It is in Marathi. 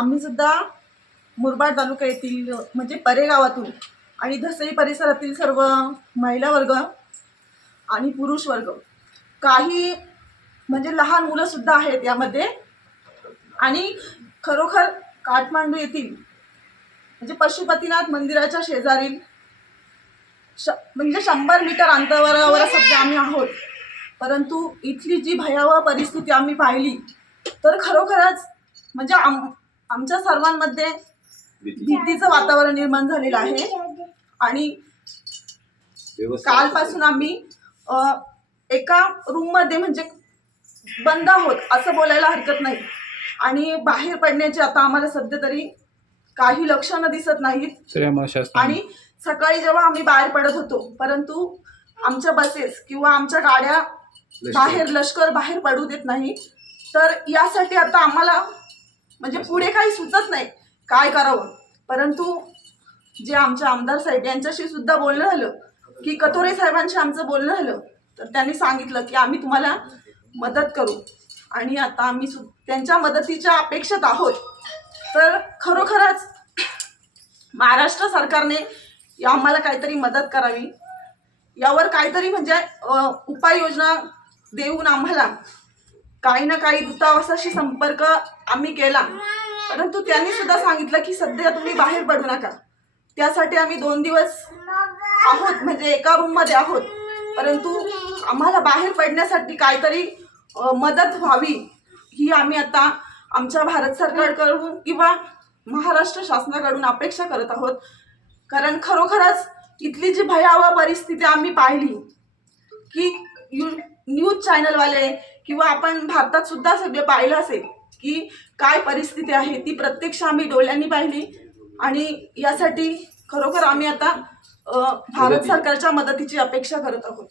आम्ही सुद्धा मुरबाड तालुका येथील म्हणजे परेगावातून आणि धसई परिसरातील सर्व महिला वर्ग आणि पुरुष वर्ग काही म्हणजे लहान मुलंसुद्धा आहेत यामध्ये. आणि खरोखर काठमांडू येथील म्हणजे पशुपतीनाथ मंदिराच्या शेजारील श म्हणजे शंभर मीटर अंतरावर सध्या आम्ही आहोत. परंतु इथली जी भयावह परिस्थिती आम्ही पाहिली तर खरोखरच म्हणजे आम आमच्या सर्वांमध्ये भीतीचं वातावरण निर्माण झालेलं आहे. आणि कालपासून आम्ही अ, एका रूममध्ये म्हणजे बंद आहोत असं बोलायला हरकत नाही. आणि बाहेर पडण्याची आता आम्हाला सध्या तरी काही लक्षणं दिसत नाहीत. आणि सकाळी जेव्हा आम्ही बाहेर पडत होतो परंतु आमच्या बसेस किंवा आमच्या गाड्या बाहेर लष्कर बाहेर पडू देत नाही. तर यासाठी आता आम्हाला म्हणजे पुढे काही सुचत नाही. काय करावं? परंतु जे आमचे आमदार साहेब यांच्याशी सुद्धा बोलणं झालं की कथोरे साहेबांशी आमचं बोलणं झालं तर त्यांनी सांगितलं की आम्ही तुम्हाला मदत करू. आणि आता आम्ही सु त्यांच्या मदतीच्या अपेक्षेत आहोत. तर खरोखरच महाराष्ट्र सरकारने या आम्हाला काहीतरी मदत करावी. यावर काहीतरी म्हणजे उपाययोजना देऊन आम्हाला काही ना काही दूतावासाशी संपर्क आम्ही केला. परंतु त्यांनी सुद्धा सांगितलं की सध्या तुम्ही बाहेर पडू नका. त्यासाठी आम्ही दोन दिवस आहोत म्हणजे एका रूममध्ये आहोत. परंतु आम्हाला बाहेर पडण्यासाठी काहीतरी मदत व्हावी ही आम्ही आता आमच्या भारत सरकारकडून किंवा महाराष्ट्र शासनाकडून अपेक्षा करत आहोत. कारण खरोखरच इथली जी भयावह परिस्थिती आम्ही पाहिली की यू न्यूज चॅनलवाले किंवा आपण भारतात सुद्धा सगळे पाहिलं असेल की काय परिस्थिती आहे ती प्रत्यक्ष आम्ही डोळ्यांनी पाहिली. आणि यासाठी खरोखर आम्ही आता भारत सरकारच्या मदतीची अपेक्षा करत आहोत.